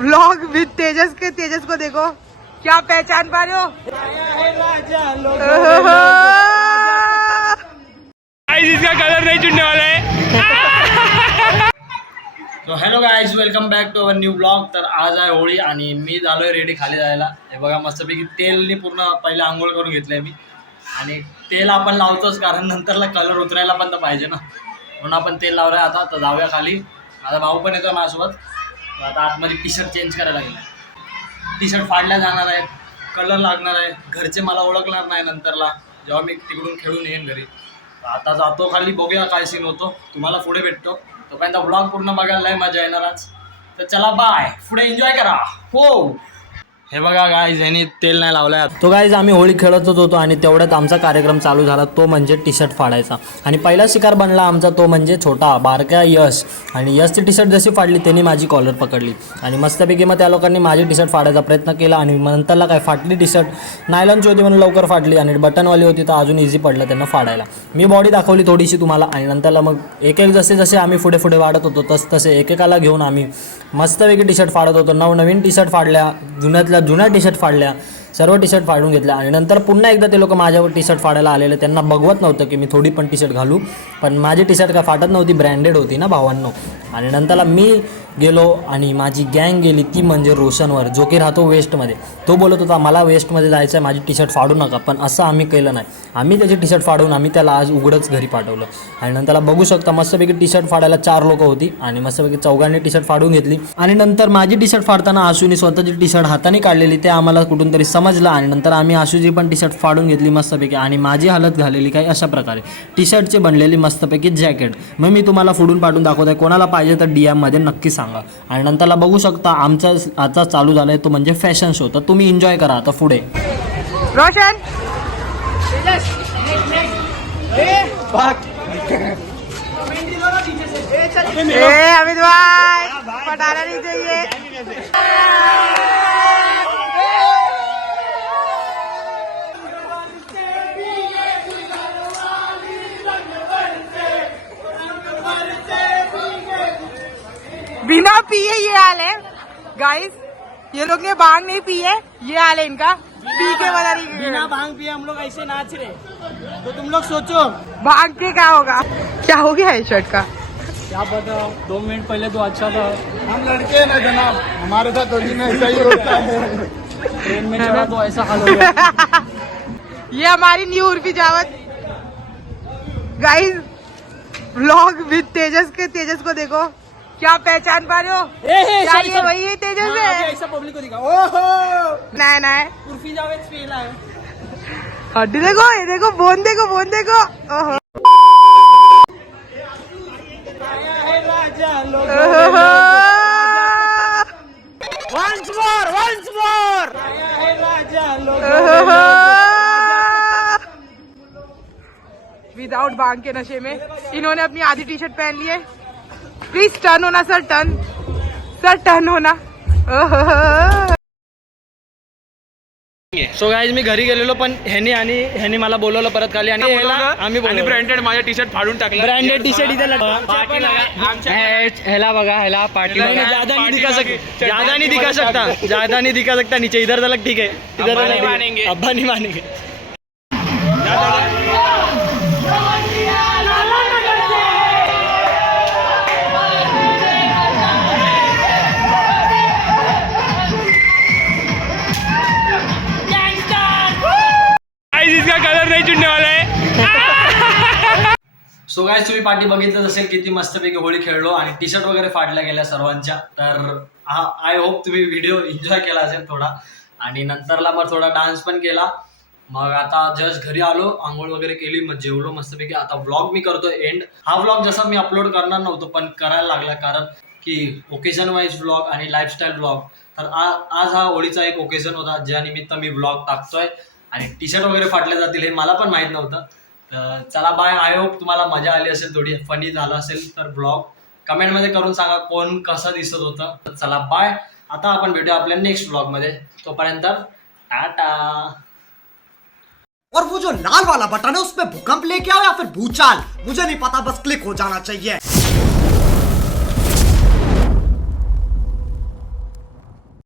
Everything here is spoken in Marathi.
व्लॉग विद तेजस के तेजस को देखो, क्या पहचान पा रहे हो? इसका कलर नहीं चुनने वाला है। तो hello guys, welcome back to our new blog. तर आज आहे होळी आणि मी झालोय रेडी खाली जायला. हे बघा मस्तपैकी तेलने पूर्ण पहिले आंघोळ करून घेतलंय मी. आणि तेल आपण लावतोच कारण नंतरला कलर उतरायला पण तर पाहिजे ना, म्हणून आपण तेल लावलंय. आता तर जाऊया खाली. माझा भाऊ पण येतो माझ्यासोबत. आता आतमध्ये टी शर्ट चेंज करायला लागेल. टी शर्ट फाडल्या जाणार आहे, कलर लागणार आहे. घरचे मला ओळखणार नाही नंतरला जेव्हा मी तिकडून खेळून येईन घरी. आता जातो खाली, बघूया काय सीन होतो. तुम्हाला पुढे भेटतो. तोपर्यंत ब्लॉग पूर्ण बघायला लय मजा येणार आज. तर चला बाय, पुढे एन्जॉय करा. हो, हे बघा गाईज, ह्यानी तेल नाही लावलाय. तो गाईज आम्ही होळी खेळतच होतो आणि तेवढ्यात आमचा कार्यक्रम चालू झाला, तो म्हणजे टी शर्ट फाडायचा. आणि पहिला शिकार बनला आमचा तो म्हणजे छोटा बारक्या यश. आणि यशची टी शर्ट जशी फाडली त्यांनी माझी कॉलर पकडली आणि मस्तपैकी मग त्या लोकांनी माझी टी शर्ट फाडायचा प्रयत्न केला. आणि नंतरला काय फाटली टी शर्ट, नायलॉनची होती म्हणून लवकर फाटली आणि बटनवाली होती तर अजून इझी पडलं त्यांना फाडायला. मी बॉडी दाखवली थोडीशी तुम्हाला. आणि नंतरला मग एक एक जसे जसे आम्ही पुढे पुढे वाढत होतो तसे एकेकाला घेऊन आम्ही मस्तपैकी टी शर्ट फाडत होतो. नवनवीन टी शर्ट फाडल्या, जुन्या टी शर्ट फाडल्या, सर्व टी शर्ट फाडून घेतल्या. आणि नंतर पुन्हा एकदा ते लोक माझ्यावर टी शर्ट फाडायला आलेले. त्यांना बघवत नव्हतं की मी थोडी पण टी शर्ट घालू, पण माझी टी शर्ट काय फाटत नव्हती, ब्रँडेड होती ना भावांनो. आणि नंतरला मी गेलो आणि माझी गँग गेली, ती म्हणजे रोशनवर, जो की राहतो वेस्टमध्ये. तो बोलत होता मला वेस्टमध्ये जायचं आहे, माझी टी शर्ट फाडू नका. पण असं आम्ही केलं नाही. आम्ही त्याची टी शर्ट फाडून आम्ही त्याला आज उघडच घरी पाठवलं. आणि नंतरला बघू शकता मस्तपैकी टी शर्ट फाडायला 4 लोक होती आणि मस्तपैकी चौघांनी टी शर्ट फाडून घेतली. आणि नंतर माझी टी शर्ट फाडताना आशूने स्वतःची टी शर्ट हाताने काढलेली, ते आम्हाला कुठून तरी समजलं. आणि नंतर आम्ही आशूची पण टी शर्ट फाडून घेतली मस्तपैकी. आणि माझी हालत झालेली काय अशा प्रकारे, टी शर्टची बनलेली मस्तपैकी जॅकेट. मग मी तुम्हाला फोडून पाठवून दाखवत आहे, कोणाला पाहिजे तर DM मध्ये नक्की सांगा. आणि नंतरला बघू शकता आमचा आता चालू झाला आहे तो म्हणजे फॅशन शो. तर तुम्ही एन्जॉय करा आता पुढे. रोशन अमित भाई पटाना नहीं चाहिए. बिना पिए ये हाल है गाइस. ये लोग ने भांग नहीं पी है, ये हाल है इनका. पी के बता रही, बिना भांग पिए हम लोग ऐसे नाच रहे, तो तुम लोग सोचो भांग के क्या होगा. क्या हो गया है शर्ट का? क्या पता, 2 मिनट पहले तो अच्छा था. हम लड़के ना जनाब, हमारे साथ होली में ऐसा ही होता है. ट्रेन में चढ़ा तो ऐसा हाल हो गया. ये हमारी न्यू उर्फी जावत. गाइस, व्लॉग विद तेजस के तेजस को देखो, क्या पहचान पा रहे हो? क्या ये वही है तेजस है? ऐसा पब्लिक को दिखा. ओहो, नहीं नहीं, उर्फी जावेद फेल है. हड्डी देखो, ये देखो, बोन देखो, बोन देखो. ओहो Once more. विदाउट भांग के नशे में इन्होंने अपनी आधी टी शर्ट पहन ली है. प्लीज टर्न होना सर, टर्न होना. सो गाईज मी घरी गेलेलो, पण ह्यानी मला बोलवलं परत खाली. आणि आम्ही ब्रँडेड माझ्या टी शर्ट फाडून टाकला. ब्रँडेड टी शर्ट इथे ह्याला बघा, ह्याला पार्टी ज्यादा नहीं दिखा सकता नीचे. इधर तक ठीक है, इधर अब्बा नहीं मानेंगे. इसका कलर नहीं चुनने वाला है. सो गाईज, तुम्ही पार्टी बघितलं असेल किती मस्तपैकी होळी खेळलो आणि टी शर्ट वगैरे फाडल्या गेल्या सर्वांच्या. तर आय होप तुम्ही व्हिडिओ एन्जॉय केला असेल थोडा. आणि नंतरला मग थोडा डान्स पण केला. मग आता जस्ट घरी आलो, आंघोळ वगैरे केली, मग जेवलो मस्तपैकी. आता व्लॉग मी करतो एंड. हा व्लॉग जसा मी अपलोड करणार नव्हतो पण करायला लागला कारण की ओकेजन वाईज व्लॉग आणि लाईफस्टाईल व्लॉग. तर आज हा होळीचा एक ओकेजन होता, ज्या निमित्त मी व्लॉग टाकतोय. आणि टी शर्ट वगैरे फाटले जातील हे मला पण माहित नव्हतं. तर चला बाय. आय होप तुम्हाला मजा आली असेल, थोडी फनी झालं असेल तर ब्लॉग कमेंटमध्ये करून सांगा कोण कसं दिसत होतं. तर चला बाय. आता आपण भेटूया आपल्या नेक्स्ट ब्लॉगमध्ये. तोपर्यंत टाटा. और वो जो लाल वाला बटन है उसमें भूकंप लेके आओ या फिर भूचाल, मुझे नहीं पता, बस क्लिक हो जाना चाहिए.